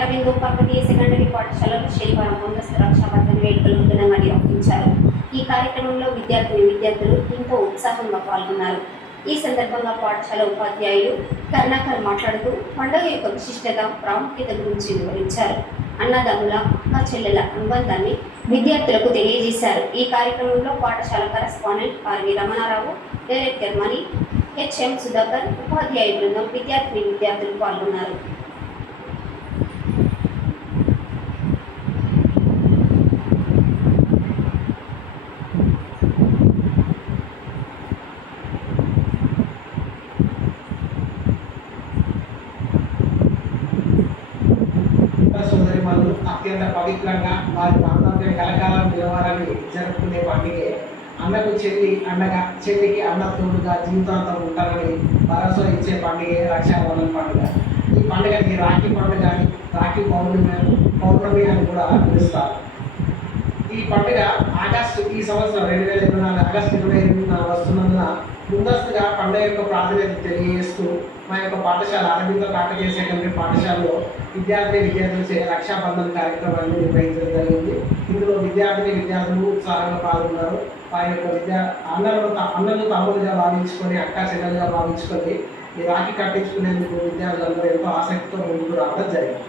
Aurobindo Kakatiya secondary పాఠశాలలో శనివారం ముందస్తు రక్షాబంధన వేడుకలు ఘనంగా నిర్వహించారు. ఈ కార్యక్రమంలో విద్యార్థులు ఎంతో ఉత్సాహంగా పాల్గొన్నారు. ఈ సందర్భంగా పాఠశాల ఉపాధ్యాయులు కరుణాకర్ మాట్లాడుతూ పండుగ యొక్క విశిష్టత, ప్రాముఖ్యత గురించి వివరించారు. అన్నదమ్ముల, అక్క చెల్లెల అనుబంధాన్ని విద్యార్థులకు తెలియజేశారు. ఈ కార్యక్రమంలో పాఠశాల కరెస్పాండెంట్ ఆర్వి రమణారావు, డైరెక్టర్ మణి, హెచ్ఎం సుధాకర్, ఉపాధ్యాయ బృందం, విద్యార్థులు పాల్గొన్నారు. సోదరిమణులు అత్యంత పవిత్రంగా వారి ప్రాంతాన్ని కలకాలం నిలవాలని జరుపుకునే పండుగే అన్నకు చెల్లి అండగా, చెల్లికి అన్న తోడుగా జీవితాంతం ఉంటారని భరోసా ఇచ్చే పండుగే రక్షాబంధన పండుగ. ఈ పండుగని రాఖీ పండుగ అని, రాఖీ పౌర్ణమి అని కూడా పిలుస్తారు. ఈ పండుగ ఈ సంవత్సరం 2024 ఆగస్టు 28న వస్తున్నందున ముందస్తుగా పండుగ యొక్క ప్రాధాన్యత తెలియజేస్తూ మా యొక్క పాఠశాల అరవిందో కాకతీయ సెకండరీ పాఠశాలలో విద్యార్థులచే రక్షాబంధన కార్యక్రమాన్ని నిర్వహించడం జరిగింది. ఇందులో విద్యార్థులు ఉత్సాహంగా పాల్గొన్నారు. వారి యొక్క అన్నలు తమ్ములుగా భావించుకొని, అక్క చెల్లెలుగా భావించుకొని ఈ రాఖీ కట్టించుకునేందుకు విద్యార్థులందరూ ఎంతో ఆసక్తితో ముందుకు రావడం జరిగింది.